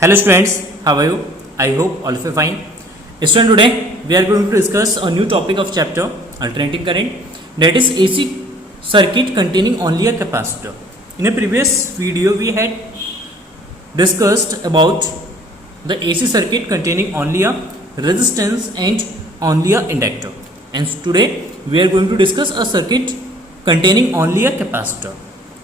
Hello students, how are you? I hope all of you fine. Student, today we are going to discuss a new topic of chapter alternating current, that is AC circuit containing only a capacitor. In a previous video we had discussed about the AC circuit containing only a resistance and only a inductor, and today we are going to discuss a circuit containing only a capacitor.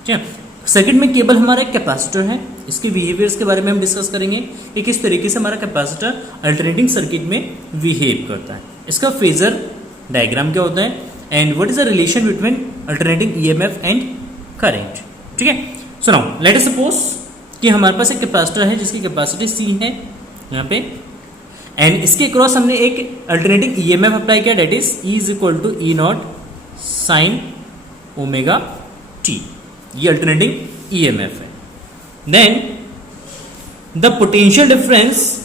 ठीक है, circuit में केवल हमारा एक capacitor है, इसके behaviours के बारे में हम डिस्कस करेंगे कि किस तरीके से हमारा कैपेसिटर अल्टरनेटिंग सर्किट में बिहेव करता है, इसका फेजर डायग्राम क्या होता है and what is the relation between alternating EMF and current. ठीक है, so now let us suppose कि हमारे पास एक कैपेसिटर है जिसकी कैपेसिटी C है यहाँ पे, एंड इसके क्रॉस हमने एक अल्टरनेटिंग ईएमएफ अप्लाई किया, that is E is equal to E naught sine omega t. ये अल्टरनेटिंग ईएमएफ है. Then the potential difference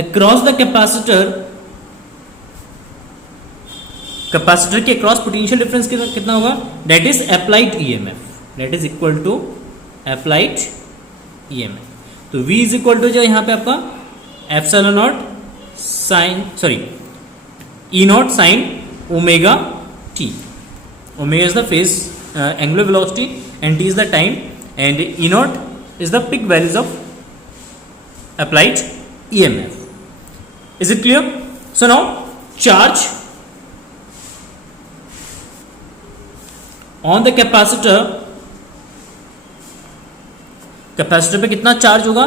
across the capacitor के अक्रॉस पोटेंशियल डिफरेंस कितना होगा, that is applied EMF, that is equal to applied EMF. तो V is equal to जो यहाँ पे आपका epsilon naught sine E naught sine omega t. Omega is the phase angular velocity and T is the time and E not is the peak values of applied EMF. Is it clear? So now charge on the capacitor पे कितना charge होगा,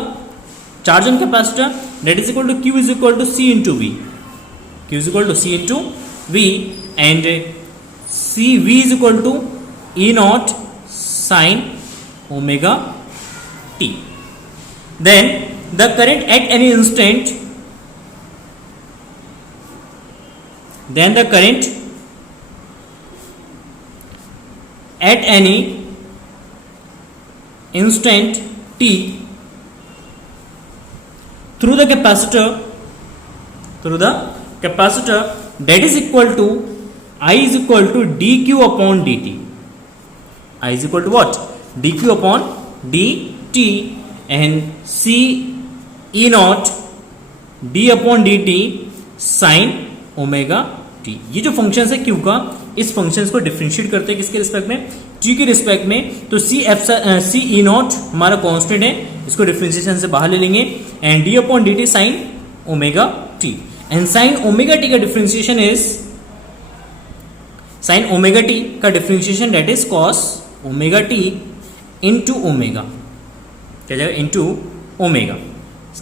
charge on capacitor that is equal to Q is equal to C into V. Q is equal to C into V and V is equal to E naught sin omega t. Then the current at any instant, t through the capacitor that is equal to I is equal to dq upon dt. I is equal to what? dq upon dt and C E naught d upon dt sin omega t. ये जो function है Q का, इस function को differentiate करते हैं किसके respect में, T के रिस्पेक्ट में. तो C E नॉट हमारा कांस्टेंट है, इसको डिफरेंशिएशन से बाहर ले लेंगे and d upon dt sine omega t. And sine omega t का differentiation is sine omega t का differentiation that is cos omega t into omega. क्या जाएगा? Into omega.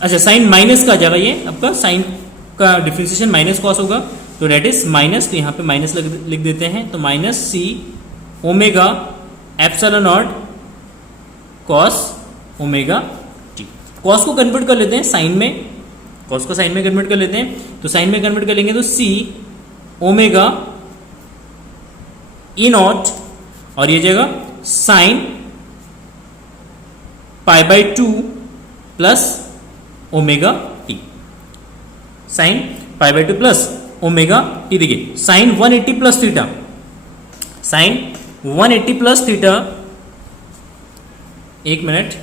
अच्छा, साइन माइनस का जाएगा, ये आपका साइन का डिफरेंशिएशन माइनस कॉस होगा, तो दैट इज माइनस, तो यहाँ पे माइनस लिख देते हैं, तो minus C omega epsilon not cos omega T. Cos को कन्वर्ट कर लेते हैं साइन में, कॉस को साइन में कन्वर्ट कर लेते हैं, तो साइन में कन्वर्ट कर लेंगे तो C ओमेगा E नॉट और ये जाएगा sine pi by 2 plus omega t. Sine pi by 2 plus omega t. देखिए sine 180 plus theta, sine 180 plus theta, एक मिनट,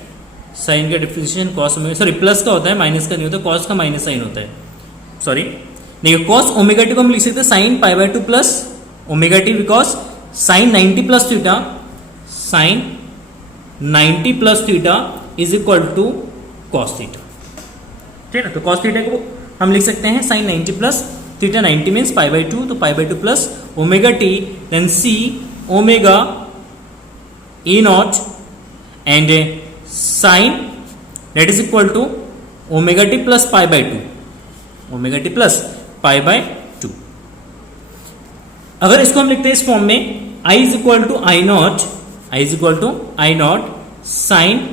साइन का differentiation cos omega, sorry plus का होता है, माइनस का नहीं होता, कॉस का माइनस साइन होता है, सॉरी. देखिए कॉस ओमेगा टी को हम लिख सकते हैं sine pi by 2 plus omega t, because sine 90 plus theta, sine 90 plus theta is equal to cos theta. ठीक है, तो कॉस थीटा को हम लिख सकते हैं sine 90 plus theta, 90 means pi by 2, तो pi by 2 plus omega t, then C omega E naught and sine that is equal to omega t plus pi by 2, omega t plus pi by 2. अगर इसको हम लिखते हैं इस form में, I is equal to I naught sine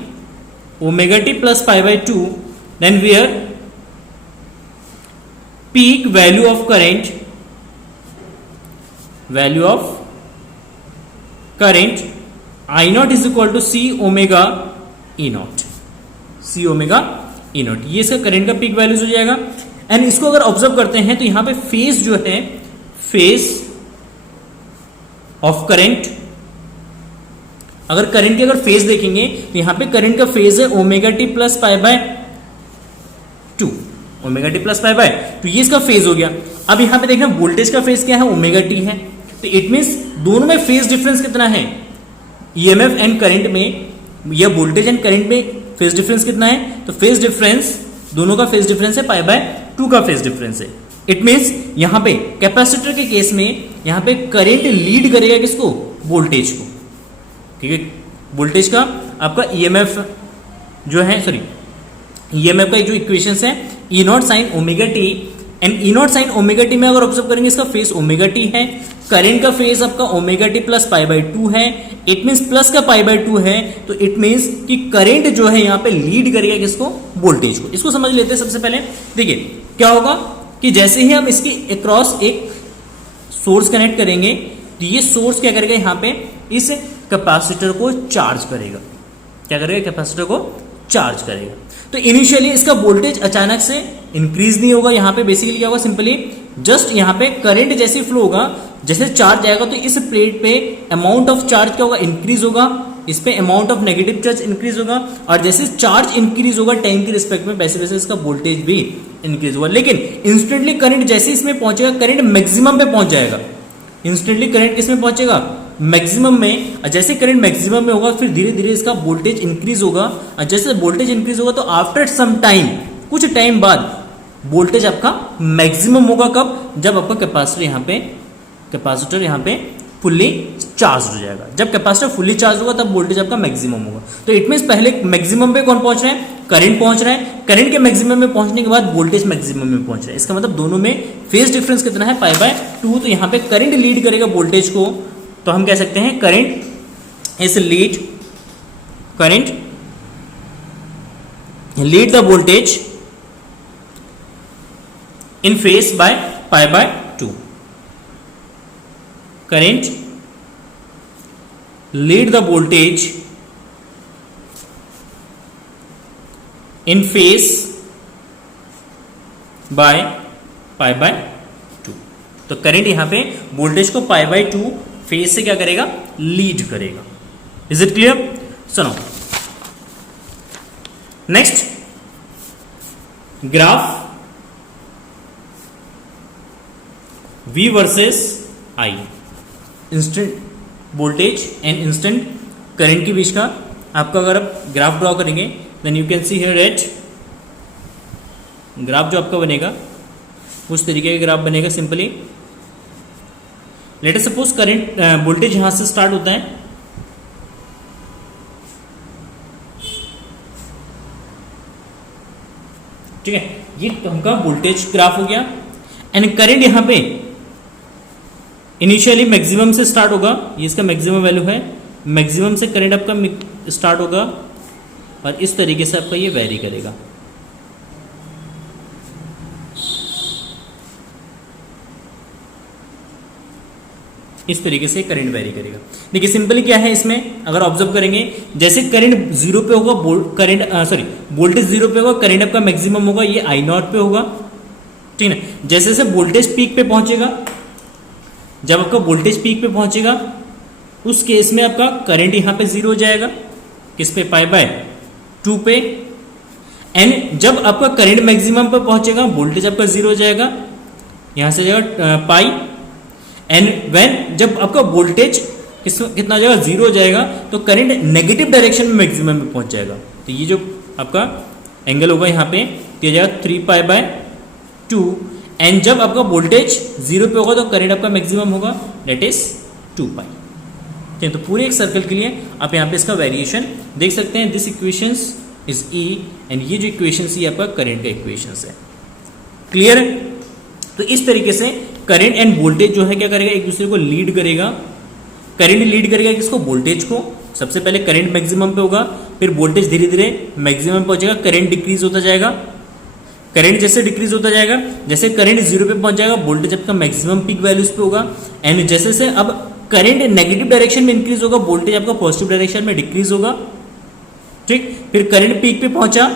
omega t plus pi by 2, then where peak value of current I naught is equal to C omega E naught. ये इसका current का पीक वैल्यूज हो जाएगा. And इसको अगर observe करते हैं तो यहाँ पे फेज जो है, फेज ऑफ करंट, अगर करंट की अगर फेज देखेंगे तो यहां पे करंट का फेज है omega t plus pi by 2, omega t plus pi by 2, ये इसका फेज हो गया। अब यहां पे देखना वोल्टेज का फेज क्या है, ओमेगा टी है, तो इट मींस दोनों में फेज डिफरेंस कितना है, ईएमएफ एंड करंट में या वोल्टेज एंड करंट में फेज डिफरेंस कितना है, तो फेज डिफरेंस दोनों का फेज डिफरेंस है पाई बाय 2 का फेज डिफरेंस है। इट मींस यहां पे कैपेसिटर के केस में यहां पे करंट लीड करेगा किसको, वोल्टेज को, क्योंकि वोल्टेज का आपका ईएमएफ जो है, सॉरी ईएमएफ का एक जो इक्वेशंस है E naught sine omega t and E naught sine omega t में अगर ऑब्जर्व करेंगे इसका फेज ओमेगा टी है, करंट का फेज आपका omega t plus pi by 2 है, इट मींस प्लस का पाई बाय 2 है, तो इट मींस कि करंट जो है यहां पे लीड करेगा किसको, वोल्टेज को। इसको समझ लेते हैं सबसे पहले। देखिए क्या होगा कि जैसे ही हम इसके अक्रॉस एक सोर्स कनेक्ट करेंगे तो ये सोर्स क्या करेगा, यहां पे इस कैपेसिटर को चार्ज करेगा, क्या करेगा, कैपेसिटर को चार्ज करेगा। तो इनिशियली इसका वोल्टेज अचानक से इंक्रीज नहीं होगा, यहां पे बेसिकली क्या होगा, सिंपली जस्ट यहां पे करंट जैसे फ्लो होगा, जैसे चार्ज आएगा तो इस प्लेट पे अमाउंट ऑफ चार्ज क्या होगा, इंक्रीज होगा, इस पे amount of negative charge increase होगा, और जैसे चार्ज इंक्रीज होगा टाइम के रिस्पेक्ट में वैसे वैसे इसका वोल्टेज भी इंक्रीज होगा। लेकिन इंस्टेंटली करंट जैसे इसमें पहुंचेगा, करंट मैक्सिमम पे पहुंच जाएगा, इंस्टेंटली करंट किसमें पहुंचेगा, मैक्सिमम में। जैसे करंट मैक्सिमम में होगा फिर धीरे धीरे इसका वोल्टेज इंक्रीज होगा, और जैसे वोल्टेज इंक्रीज होगा तो आफ्टर सम टाइम, कुछ टाइम बाद वोल्टेज आपका मैक्सिमम होगा। कब, जब आपका कैपेसिटर यहाँ पे फुल्ली चार्ज हो जाएगा। जब कैपेसिटर फुल्ली चार्ज होगा तब वोल्टेज आपका मैक्सिमम होगा। तो इट मींस पहले मैक्सिमम पे कौन पहुंच रहा है, करंट पहुंच रहा है, करंट के मैक्सिमम में पहुंचने के बाद वोल्टेज मैक्सिमम में पहुंच रहा है। इसका मतलब दोनों में फेज डिफरेंस कितना है, पाई बाय 2। तो यहाँ पे करंट लीड करेगा वोल्टेज को, तो हम कह सकते हैं current is lead, current lead the voltage in phase by pi by 2। Current lead the voltage in phase by pi by 2। तो करंट यहां पे वोल्टेज को पाई बाय 2 फेज से क्या करेगा, लीड करेगा। Is it clear? सुनो next graph V versus I, instant voltage and instant current के बीच का आपका अगर आप ग्राफ ड्रॉ करेंगे then you can see here at, graph जो आपका बनेगा उस तरीके का ग्राफ बनेगा। Simply let us suppose current voltage यहां से स्टार्ट होता है, ठीक है, ये हमका वोल्टेज ग्राफ हो गया। एंड करंट यहां पे इनिशियली मैक्सिमम से स्टार्ट होगा, ये इसका मैक्सिमम वैल्यू है, मैक्सिमम से करंट आपका स्टार्ट होगा और इस तरीके से आपका ये वेरी करेगा। इस तरीके से करंट वेरी करेगा। देखिए सिंपली क्या है इसमें अगर ऑब्जर्व करेंगे, जैसे करंट जीरो पे होगा, वोल्टेज जीरो पे होगा, करंट आपका मैक्सिमम होगा, ये आई नॉट पे होगा, ठीक है। जैसे जैसे वोल्टेज पीक पे पहुंचेगा, जब आपका वोल्टेज पीक पे पहुंचेगा उस केस में आपका करंट यहां पे जीरो हो जाएगा, किस पे, पाई बाय 2 पे। एंड जब आपका करंट मैक्सिमम पे पहुंचेगा वोल्टेज आपका जीरो हो जाएगा, यहां से जाएगा पाई। एंड व्हेन जब आपका वोल्टेज कितना हो जाएगा, जीरो हो जाएगा, तो करंट नेगेटिव डायरेक्शन में मैक्सिमम में पहुंच जाएगा। तो ये जो आपका एंगल होगा यहाँ पे दिया जाएगा 3 पाई बाय 2। एंड जब आपका वोल्टेज जीरो पे होगा तो करंट आपका मैक्सिमम होगा, दैट इज 2 पाई। ठीक है, तो पूरे एक सर्कल के लिए आप यहाँ पे इसका वेरिएशन देख सकते हैं। This equations is E, and ये जो इक्वेशन ये आपका करंट का इक्वेशन है। क्लियर? तो इस तरीके से करंट एंड वोल्टेज जो है क्या करेगा, एक दूसरे को लीड करेगा। करंट लीड करेगा किसको, वोल्टेज को। सबसे पहले करंट मैक्सिमम पे होगा, फिर वोल्टेज धीरे धीरे मैक्सिमम पहुंचेगा, करंट डिक्रीज होता जाएगा। करंट जैसे डिक्रीज होता जाएगा, जैसे करंट जीरो पे पहुंच जाएगा, वोल्टेज आपका मैक्सिमम पीक वैल्यूज पे होगा। एंड जैसे से अब करंट नेगेटिव डायरेक्शन में इंक्रीज होगा, वोल्टेज आपका पॉजिटिव डायरेक्शन में डिक्रीज होगा, ठीक। फिर करंट पीक पे पहुंचा,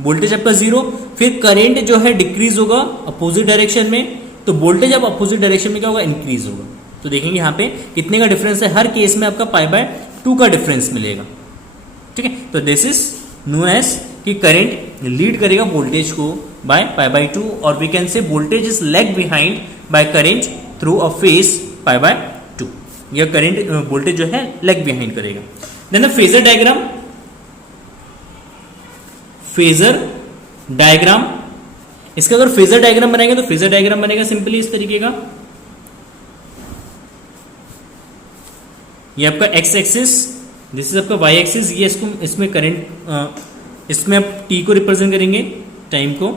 वोल्टेज आपका जीरो, फिर करंट जो है डिक्रीज होगा अपोजिट डायरेक्शन में, तो वोल्टेज अब अपोजिट डायरेक्शन में क्या होगा, इंक्रीज होगा। तो देखेंगे यहाँ पे कितने का डिफरेंस है, हर केस में आपका पाई बाय 2 का डिफरेंस मिलेगा। ठीक है, तो दिस इज नोन एज कि करंट लीड करेगा वोल्टेज को बाय पाई बाय 2, और we can say voltage is lag behind by current through a phase pi by 2। यह करंट वोल्टेज जो है लैग बिहाइंड करेगा। Then the phasor diagram, phasor diagram, इसका अगर फेजर डायग्राम बनाएंगे तो फेजर डायग्राम बनेगा सिंपली इस तरीके का। ये आपका एक्स एक्सिस, दिस इज आपका वाई एक्सिस, ये इसको इसमें करंट, इसमें आप टी को रिप्रेजेंट करेंगे, टाइम को।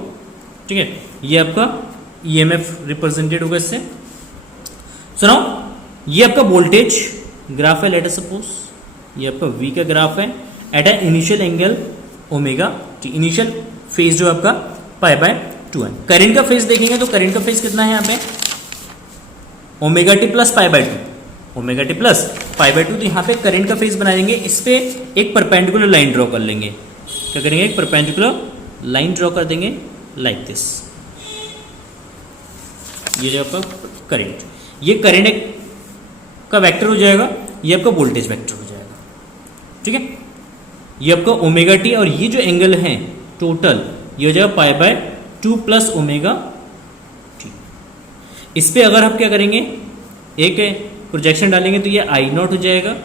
ठीक है, ये आपका ईएमएफ रिप्रेजेंटेड होगा इससे। सुनाओ, ये आपका वोल्टेज ग्राफ है, लेट अस सपोज ये आपका वी का ग्राफ है at an initial angle omega t, initial phase जो आपका पाई बाय 2 है। करंट का फेज देखेंगे तो करंट का फेज कितना है यहाँ पे, omega t plus pi by 2, omega t plus pi by 2। तो यहाँ पे करंट का फेज बना देंगे, इस पे एक परपेंडिकुलर लाइन ड्रॉ कर लेंगे। क्या करेंगे, एक परपेंडिकुलर लाइन ड्रॉ कर देंगे लाइक दिस। ये जो आपका करंट, ये करंट का वेक्टर हो जाएगा, ये आपका वोल्टेज वेक्टर हो जाएगा। ठीक है, ये आपका ओमेगा टी, और ये जो एंगल है टोटल ये हो जाएगा पाई बाय 2 प्लस ओमेगा टी। इस पे अगर आप क्या करेंगे, एक प्रोजेक्शन डालेंगे तो ये आई नॉट हो जाएगा,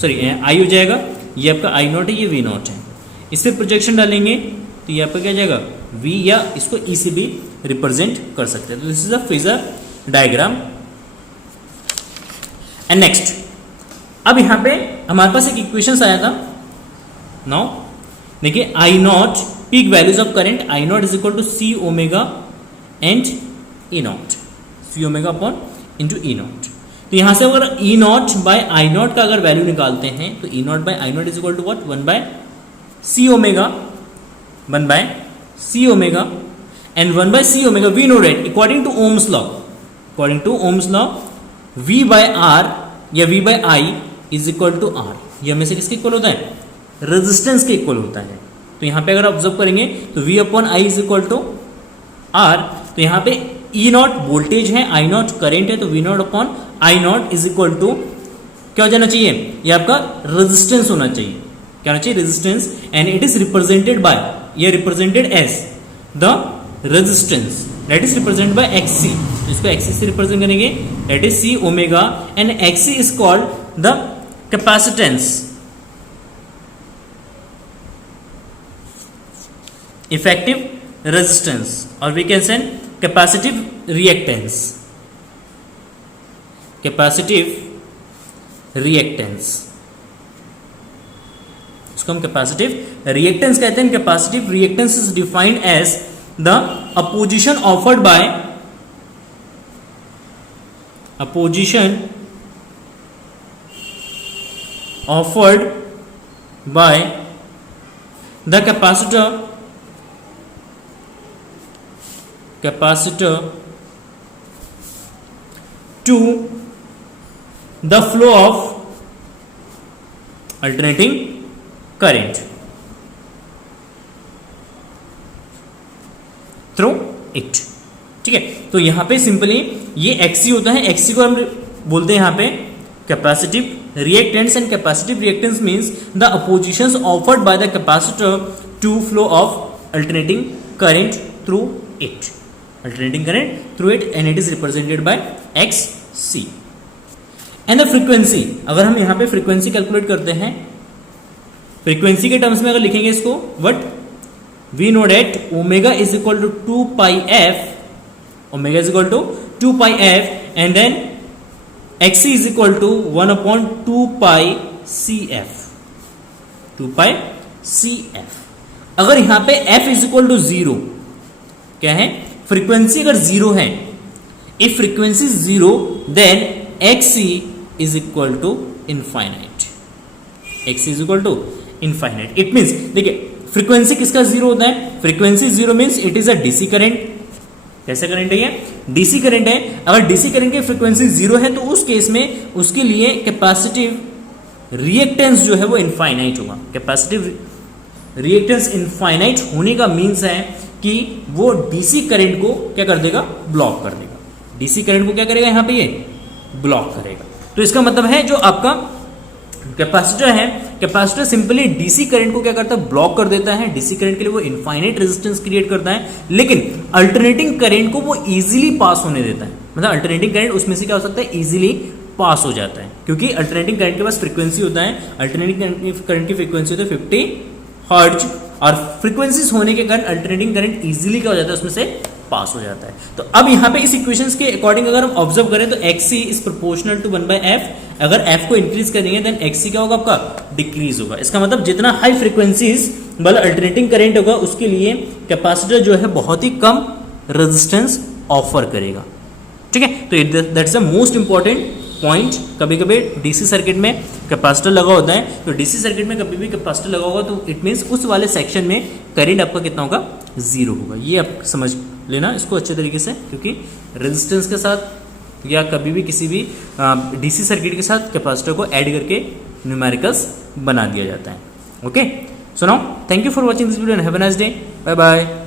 सॉरी आई हो जाएगा, ये आपका आई नॉट है, ये वी नॉट है। इस पे प्रोजेक्शन डालेंगे तो ये आपका क्या जाएगा वी, या इसको ई से भी रिप्रेजेंट कर सकते हैं। तो this is a phasor diagram. And next, अब यहाँ पे हमारे पास एक इक्वेशन आया था। नाउ देखिए, I naught peak values of current, I naught is equal to C omega and E naught, C omega upon into E naught. तो यहां से अगर E naught by I naught का अगर वैल्यू निकालते हैं तो E naught by I naught is equal to what, 1 by C omega, 1 by C omega, and 1 by C omega we know that according to Ohm's law, according to Ohm's law V by R या V by I is equal to R. ये हमें से किसके equal होता है, resistance के equal होता है। तो यहाँ पे अगर ऑब्जर्व करेंगे तो V upon I is equal to R. तो यहाँ पे ई नॉट वोल्टेज है, आई नॉट करंट है, तो V naught upon I naught is equal to क्या हो जाना चाहिए, ये आपका रेजिस्टेंस होना चाहिए। क्या होना चाहिए, resistance, and it is represented by, ये represented as the resistance that is represented by X C. इसको एक्सी से रिप्रेजेंट करेंगे, that is C omega, and X C is called the capacitance, effective resistance, or we can say capacitive reactance, capacitive reactance, इसको हम capacitive reactance कहते हैं। Capacitive reactance is defined as the opposition offered by, opposition offered by the capacitor to the flow of alternating current through it। ठीक है, तो यहां पे simply ये XC होता है, XC को हम बोलते हैं यहां पे capacitive reactance, and capacitive reactance means the oppositions offered by the capacitor to flow of alternating current through it, alternating current through it, and it is represented by XC। and the frequency, अगर हम यहाँ पे frequency calculate करते हैं, frequency के terms में अगर लिखेंगे इसको, what we know that omega is equal to 2 pi f, omega is equal to 2 pi f, and then XC is equal to 1 upon 2 pi CF, 2 pi CF। अगर यहाँ पे f is equal to 0, क्या है, frequency अगर 0 है, if frequency 0 then XC is equal to infinite, XC is equal to infinite. It means देखिए, frequency किसका 0 होता है, frequency 0 means it is a DC current. कैसा करंट है ये, डीसी करंट है। अगर डीसी करंट की फ्रीक्वेंसी 0 है तो उस केस में उसके लिए कैपेसिटिव रिएक्टेंस जो है वो इनफाइनाइट होगा। कैपेसिटिव रिएक्टेंस इनफाइनाइट होने का मीन्स है कि वो डीसी करंट को क्या कर देगा, ब्लॉक कर देगा, डीसी करंट को क्या करेगा यहाँ पे ये ब्लॉक करेगा। तो इसका मतलब है जो आपका कैपेसिटर है, कैपेसिटर सिंपली डीसी करंट को क्या करता है ब्लॉक कर देता है। डीसी करंट के लिए वो इनफाइनाइट रेजिस्टेंस क्रिएट करता है, लेकिन अल्टरनेटिंग करंट को वो इजीली पास होने देता है। मतलब अल्टरनेटिंग करंट उसमें से क्या हो सकता है इजीली पास हो जाता है, क्योंकि अल्टरनेटिंग करंट के पास फ्रीक्वेंसी होता है। अल्टरनेटिंग करंट की फ्रीक्वेंसी होती है 50 हर्ट्ज, और फ्रीक्वेंसीज होने के कारण अल्टरनेटिंग करंट इजीली क्या हो जाता है उसमें से पास हो जाता है। तो अब यहाँ पे इस इक्वेशंस के अकॉर्डिंग अगर हम ऑब्जर्व करें तो XC is proportional to 1/f। अगर f को इंक्रीज करेंगे देन XC क्या होगा आपका डिक्रीज होगा। इसका मतलब जितना हाई फ्रीक्वेंसीज वाला अल्टरनेटिंग करंट होगा उसके लिए कैपेसिटर जो है बहुत ही कम रेजिस्टेंस ऑफर करेगा। ठीक है, तो that's the most important point. कभी कभी डीसी सर्किट में कैपेसिटर लगा होता है, तो डीसी सर्किट में कभी भी कैपेसिटर लगा होगा तो इट मीन्स उस वाले सेक्शन में करंट आपका कितना होगा 0 होगा। ये आप समझ लेना इसको अच्छे तरीके से, क्योंकि रेजिस्टेंस के साथ या कभी भी किसी भी डीसी सर्किट के साथ कैपेसिटर को ऐड करके न्यूमेरिकल्स बना दिया जाता है। Okay, so now thank you for watching this video and have a nice day, bye bye.